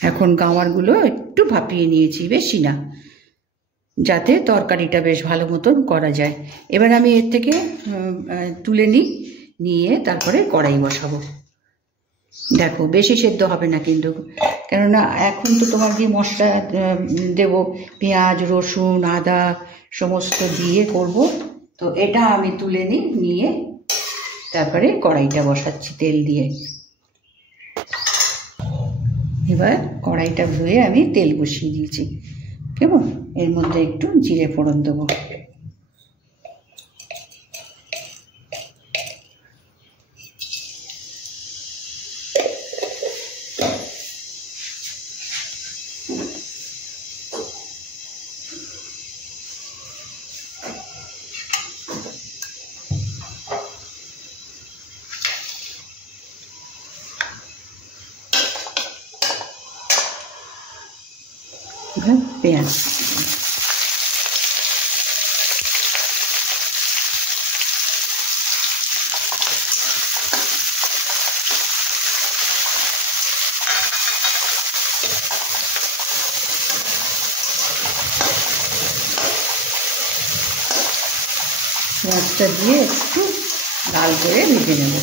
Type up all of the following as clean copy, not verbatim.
এখন গাওয়ারগুলো একটু ভাপিয়ে নিয়েছি, বেশি না, যাতে তরকারিটা বেশ ভালো মতন করা যায়। এবার আমি এর থেকে তুলে নিয়ে তারপরে কড়াই বসাবো। দেখো বেশি সেদ্ধ হবে না কিন্তু, কেননা এখন তো তোমার দিয়ে মশলা দেব, পেঁয়াজ রসুন আদা সমস্ত দিয়ে করব। তো এটা আমি তুলে নিয়ে তারপরে কড়াইটা বসাচ্ছি তেল দিয়ে। এবার কড়াইটা ধুয়ে আমি তেল বসিয়ে দিয়েছি, কেমন? এর মধ্যে একটু জিরে ফোড়ন দেবো। পেঁয়াজ পেঁয়াজটা দিয়ে একটু লাল করে ভেজে নেব।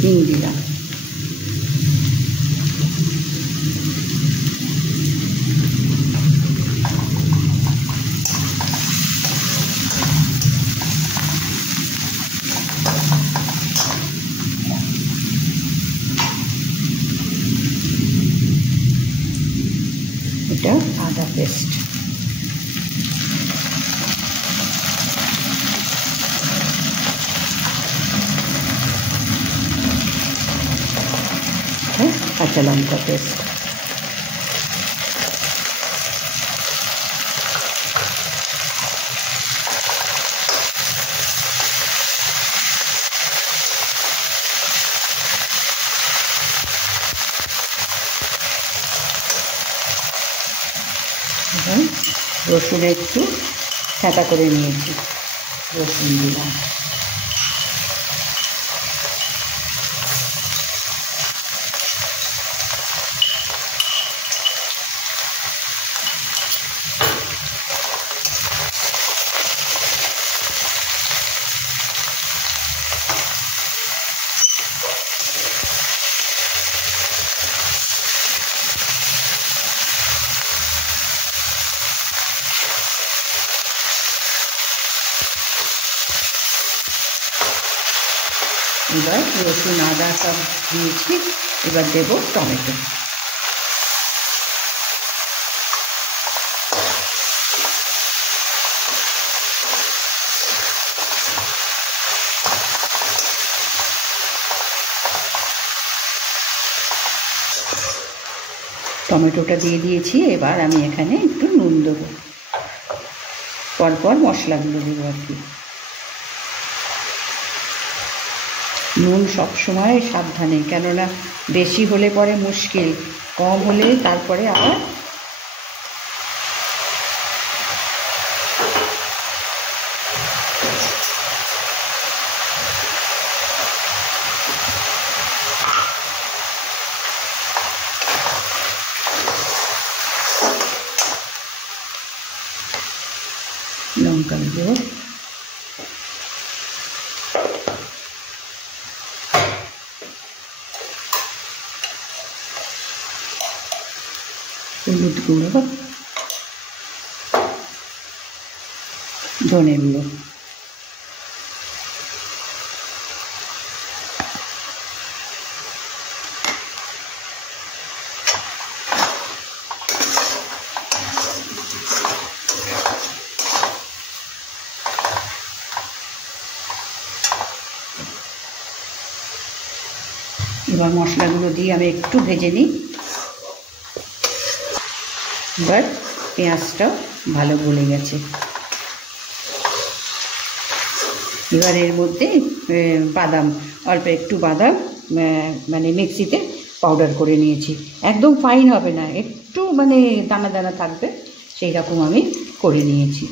হিং দিলাম, এটা আদা পেস্ট, কাঁচা লঙ্কা পেস্ট, রসুন একটু ছাঁটা করে নিয়েছি, রসুন দিলাম, এবার রসুন আদা সব দিয়েছি, এবার দেব টমেটো। টমেটোটা দিয়ে দিয়েছি, এবার আমি এখানে একটু নুন দেবো, পরপর মশলাগুলো দেবো আর কি। নুন সবসময় সাবধানে, কেননা বেশি হলে পরে মুশকিল, কম হলে তারপরে আবার লঙ্কা দেবো, হলুদ গুঁড়ো, ধনে গুঁড়ো, এবার মশলাগুলো দিয়ে আমি একটু ভেজে নিই। এবার পেঁয়াজটাও ভালো গলে গেছে, এবার এর মধ্যে বাদাম, অল্প একটু বাদাম মানে মিক্সিতে পাউডার করে নিয়েছি। একদম ফাইন হবে না, একটু মানে দানা দানা থাকবে, সেই রকম আমি করে নিয়েছি।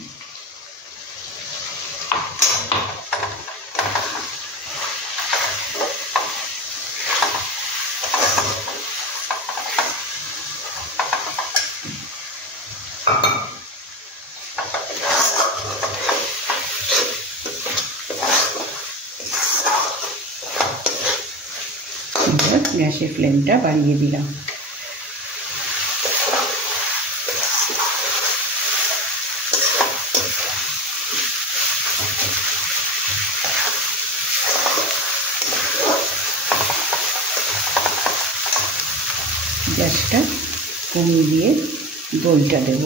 গ্যাসের ফ্লেমটা বাড়িয়ে দিলাম। গ্যাসটা কমিয়ে দিয়ে দইটা দেব।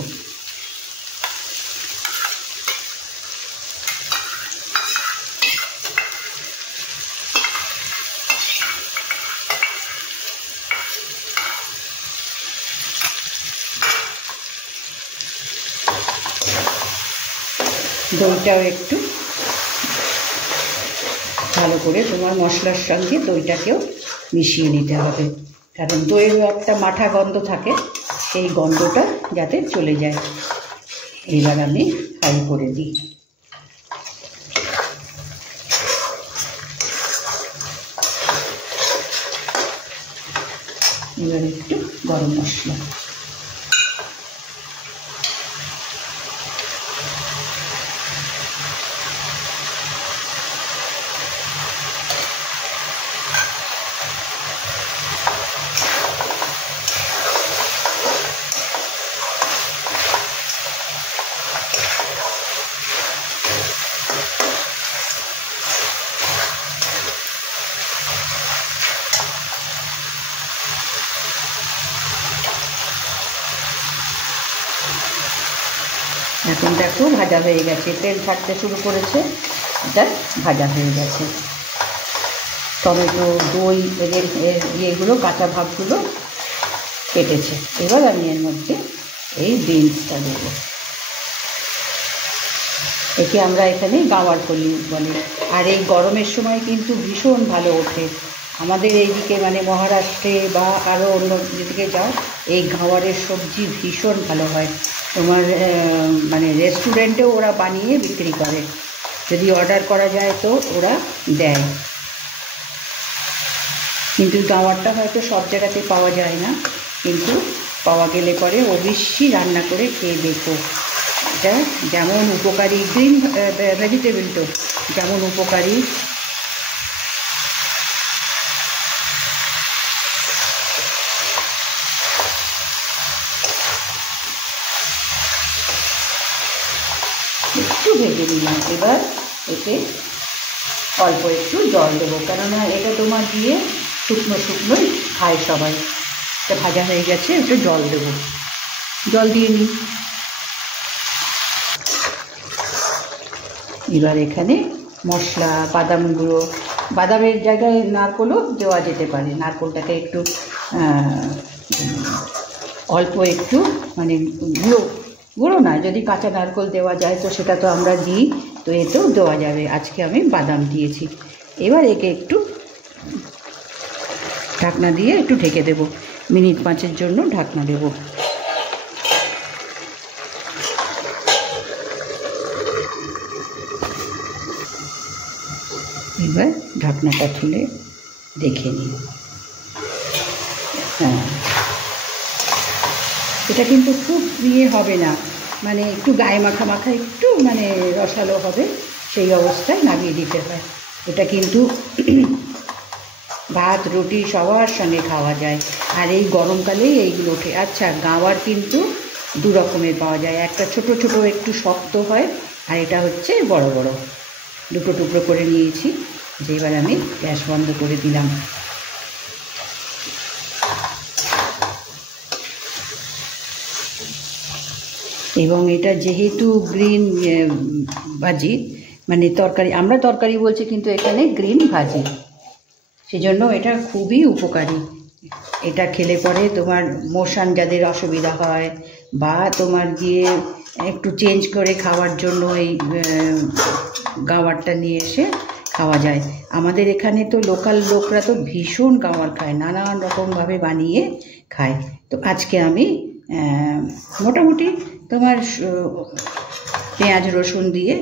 দইটাও একটু ভালো করে তোমার মশলার সঙ্গে দইটাকেও মিশিয়ে নিতে হবে, কারণ দইয়েরও একটা মাঠা গন্ধ থাকে, সেই গন্ধটা যাতে চলে যায়। এবার আমি হাই করে দিই। এবার একটু গরম মশলা, এখন দেখো ভাজা হয়ে গেছে, তেল ছাড়তে শুরু করেছে, এটা ভাজা হয়ে গেছে। টমেটো, দই, এদের ইয়েগুলো কাঁচা ভাবগুলো কেটেছে। এবার আমি এর মধ্যে এই বিনসটা দেবো। একে আমরা এখানে গাওয়ার কলি বলে, আর এই গরমের সময় কিন্তু ভীষণ ভালো ওঠে। আমাদের এইদিকে মানে মহারাষ্ট্রে বা আরও অন্য দিকে যাও, এই গাওয়ারের সবজি ভীষণ ভালো হয়। তোমার মানে রেস্টুরেন্টেও ওরা বানিয়ে বিক্রি করে, যদি অর্ডার করা যায় তো ওরা দেয়। কিন্তু গাওয়ারটা হয়তো সব জায়গাতে পাওয়া যায় না, কিন্তু পাওয়া গেলে পরে অবশ্যই রান্না করে খেয়ে দেখো। এটা যেমন উপকারী, গ্রিন ভেজিটেবল তো যেমন উপকারী, একটু ভেজে নিলাম। এবার এতে অল্প একটু জল দেবো, কেননা এটা তোমার দিয়ে শুকনো শুকনোই খায় সবাই। এটা ভাজা হয়ে গেছে, একটু জল দেবো, জল দিয়ে নিই। এবার এখানে মশলা, বাদাম গুঁড়ো, বাদামের জায়গায় নারকেলও দেওয়া যেতে পারে। নারকেলটাকে একটু অল্প একটু মানে গুঁড়ো না, যদি কাঁচা নারকেল দেওয়া যায় তো সেটা তো আমরা দিই, তো এতেও দেওয়া যাবে। আজকে আমি বাদাম দিয়েছি। এবার একে একটু ঢাকনা দিয়ে একটু ঢেকে দেব, মিনিট 5 জন্য ঢাকনা দেব। এবার ঢাকনাটা খুলে দেখে নিই। হ্যাঁ, এটা কিন্তু খুব ইয়ে হবে না, মানে একটু গায়ে মাখা মাখা, একটু মানে রসালো হবে, সেই অবস্থায় নামিয়ে দিতে হয়। এটা কিন্তু ভাত, রুটি সবার সঙ্গে খাওয়া যায়, আর এই গরমকালেই এইগুলো ওঠে। আচ্ছা, গাওয়ার কিন্তু 2 রকমের পাওয়া যায়, একটা ছোট ছোট একটু শক্ত হয়, আর এটা হচ্ছে বড় বড়। দুটো টুকরো করে নিয়েছি। যে এবার আমি গ্যাস বন্ধ করে দিলাম। এবং এটা যেহেতু গ্রিন ভাজি, মানে তরকারি, আমরা তরকারি বলছি কিন্তু এখানে গ্রিন ভাজি, সেজন্য এটা খুবই উপকারী। এটা খেলে পরে তোমার মোশন যাদের অসুবিধা হয়, বা তোমার গিয়ে একটু চেঞ্জ করে খাওয়ার জন্য এই গাওয়ারটা নিয়ে এসে খাওয়া যায়। আমাদের এখানে তো লোকাল লোকরা তো ভীষণ গাওয়ার খায়, নানান রকমভাবে বানিয়ে খায়। তো আজকে আমি মোটামুটি তোমার পেঁয়াজ রসুন দিয়ে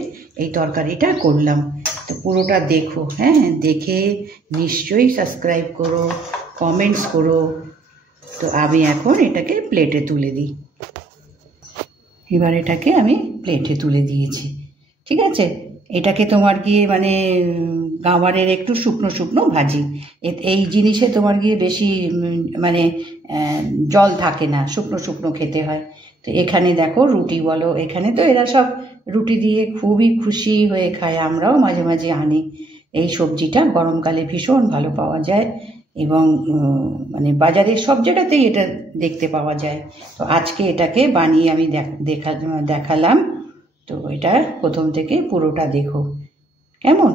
এই তরকারিটা করলাম। তো পুরোটা দেখো, হ্যাঁ, দেখে নিশ্চয়ই সাবস্ক্রাইব করো, কমেন্টস করো। তো আমি এখন এটাকে প্লেটে তুলে দিই। এবার এটাকে আমি প্লেটে তুলে দিয়েছি, ঠিক আছে। এটাকে তোমার গিয়ে মানে গাওয়ারের একটু শুকনো শুকনো ভাজি, এই জিনিসে তোমার গিয়ে বেশি মানে জল থাকে না, শুকনো শুকনো খেতে হয়। তো এখানে দেখো রুটি বলো, এখানে তো এরা সব রুটি দিয়ে খুবই খুশি হয়ে খায়, আমরাও মাঝে মাঝে আনি। এই সবজিটা গরমকালে ভীষণ ভালো পাওয়া যায় এবং মানে বাজারের সব জায়গাতেই এটা দেখতে পাওয়া যায়। তো আজকে এটাকে বানিয়ে আমি দেখালাম। তো এটা প্রথম থেকে পুরোটা দেখো কেমন।